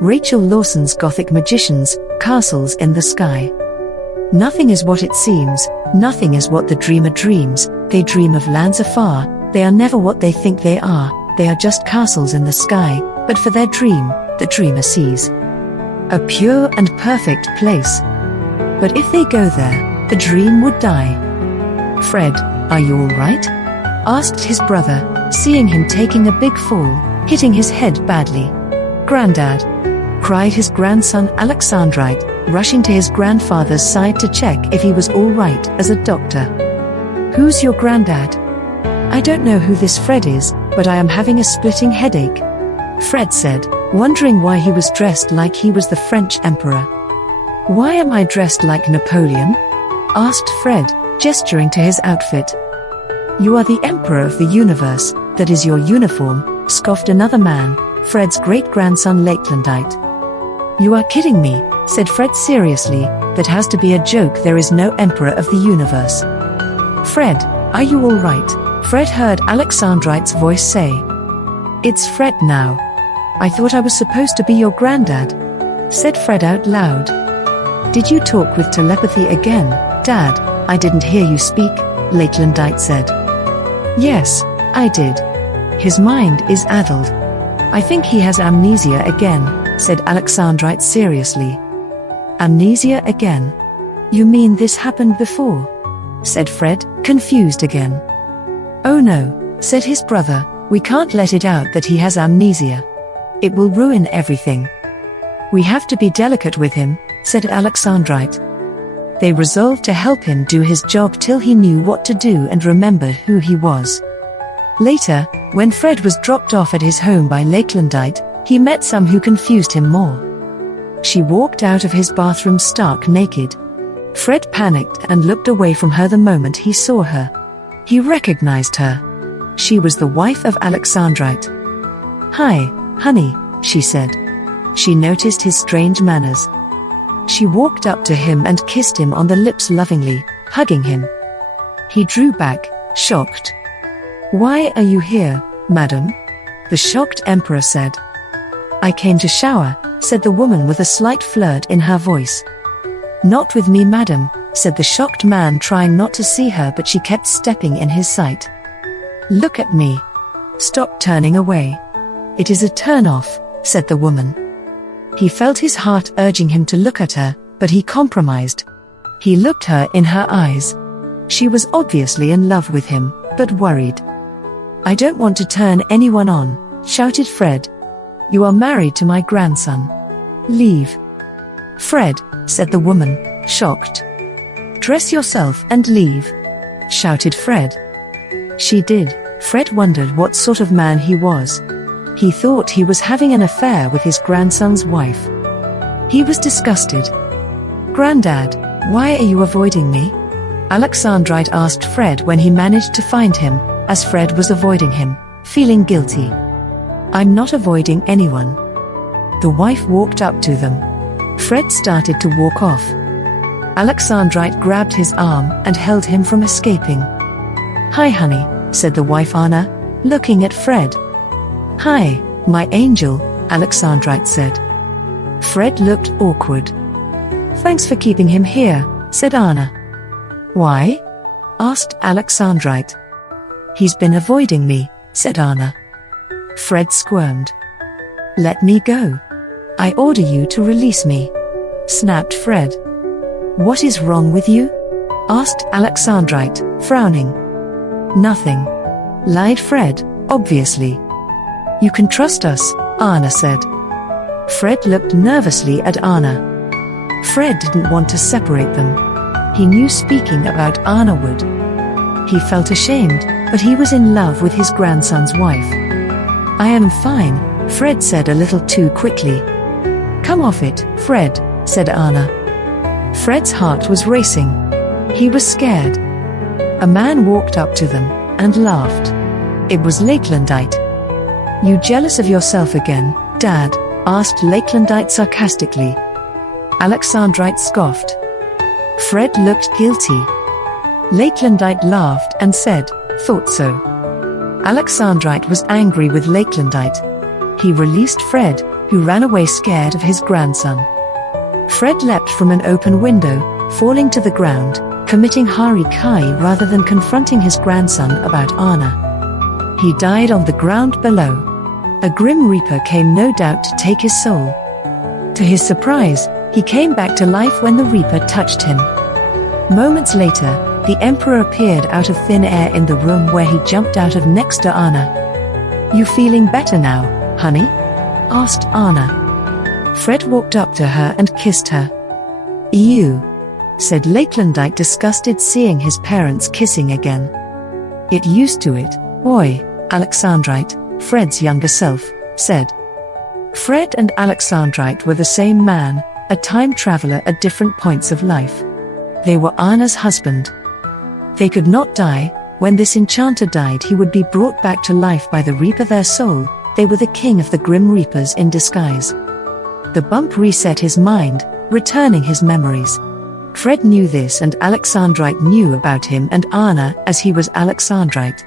Rachel Lawson's Gothic Magicians, Castles in the Sky. Nothing is what it seems, nothing is what the dreamer dreams. They dream of lands afar, they are never what they think they are just castles in the sky, but for their dream, the dreamer sees a pure and perfect place. But if they go there, the dream would die. "Fred, are you all right?" asked his brother, seeing him taking a big fall, hitting his head badly. "Grandad," cried his grandson Alexandrite, rushing to his grandfather's side to check if he was all right as a doctor. "Who's your granddad?" "I don't know who this Fred is, but I am having a splitting headache," Fred said, wondering why he was dressed like he was the French emperor. "Why am I dressed like Napoleon?" asked Fred, gesturing to his outfit. "You are the emperor of the universe, that is your uniform," scoffed another man, Fred's great-grandson Lakelandite. "You are kidding me," said Fred seriously, "that has to be a joke, there is no emperor of the universe." "Fred, are you all right?" Fred heard Alexandrite's voice say. "It's Fred now. I thought I was supposed to be your granddad," said Fred out loud. "Did you talk with telepathy again, Dad? I didn't hear you speak," Lakelandite said. "Yes, I did. His mind is addled. I think he has amnesia again," said Alexandrite seriously. "Amnesia again? You mean this happened before?" said Fred, confused again. "Oh no," said his brother, "we can't let it out that he has amnesia. It will ruin everything. We have to be delicate with him," said Alexandrite. They resolved to help him do his job till he knew what to do and remembered who he was. Later, when Fred was dropped off at his home by Lakelandite, he met some who confused him more. She walked out of his bathroom stark naked. Fred panicked and looked away from her the moment he saw her. He recognized her. She was the wife of Alexandrite. "Hi, honey," she said. She noticed his strange manners. She walked up to him and kissed him on the lips lovingly, hugging him. He drew back, shocked. "Why are you here, madam?" the shocked emperor said. "I came to shower," said the woman with a slight flirt in her voice. "Not with me, madam," said the shocked man, trying not to see her, but she kept stepping in his sight. "Look at me. Stop turning away. It is a turn-off," said the woman. He felt his heart urging him to look at her, but he compromised. He looked her in her eyes. She was obviously in love with him, but worried. "I don't want to turn anyone on," shouted Fred. "You are married to my grandson. Leave." "Fred," said the woman, shocked. "Dress yourself and leave," shouted Fred. She did. Fred wondered what sort of man he was. He thought he was having an affair with his grandson's wife. He was disgusted. "Grandad, why are you avoiding me?" Alexandrite asked Fred when he managed to find him, as Fred was avoiding him, feeling guilty. "I'm not avoiding anyone." The wife walked up to them. Fred started to walk off. Alexandrite grabbed his arm and held him from escaping. "Hi, honey," said the wife Anna, looking at Fred. "Hi, my angel," Alexandrite said. Fred looked awkward. "Thanks for keeping him here," said Anna. "Why?" asked Alexandrite. "He's been avoiding me," said Anna. Fred squirmed. "Let me go. I order you to release me," snapped Fred. "What is wrong with you?" asked Alexandrite, frowning. "Nothing," lied Fred, obviously. "You can trust us," Anna said. Fred looked nervously at Anna. Fred didn't want to separate them. He knew speaking about Anna would. He felt ashamed, but he was in love with his grandson's wife. "I am fine," Fred said a little too quickly. "Come off it, Fred," said Anna. Fred's heart was racing. He was scared. A man walked up to them and laughed. It was Lakelandite. "You jealous of yourself again, Dad?" asked Lakelandite sarcastically. Alexandrite scoffed. Fred looked guilty. Lakelandite laughed and said, "Thought so." Alexandrite was angry with Lakelandite. He released Fred, who ran away scared of his grandson. Fred leapt from an open window, falling to the ground, committing Hari-Kai rather than confronting his grandson about Anna. He died on the ground below. A Grim Reaper came no doubt to take his soul. To his surprise, he came back to life when the Reaper touched him. Moments later, the Emperor appeared out of thin air in the room where he jumped out of next to Anna. "You feeling better now, honey?" asked Anna. Fred walked up to her and kissed her. "Ew," said Lakelandite, disgusted seeing his parents kissing again. "Get used to it, boy," Alexandrite, Fred's younger self, said. Fred and Alexandrite were the same man, a time traveler at different points of life. They were Anna's husband. They could not die. When this enchanter died, he would be brought back to life by the Reaper, their soul. They were the king of the Grim Reapers in disguise. The bump reset his mind, returning his memories. Fred knew this, and Alexandrite knew about him and Anna, as he was Alexandrite.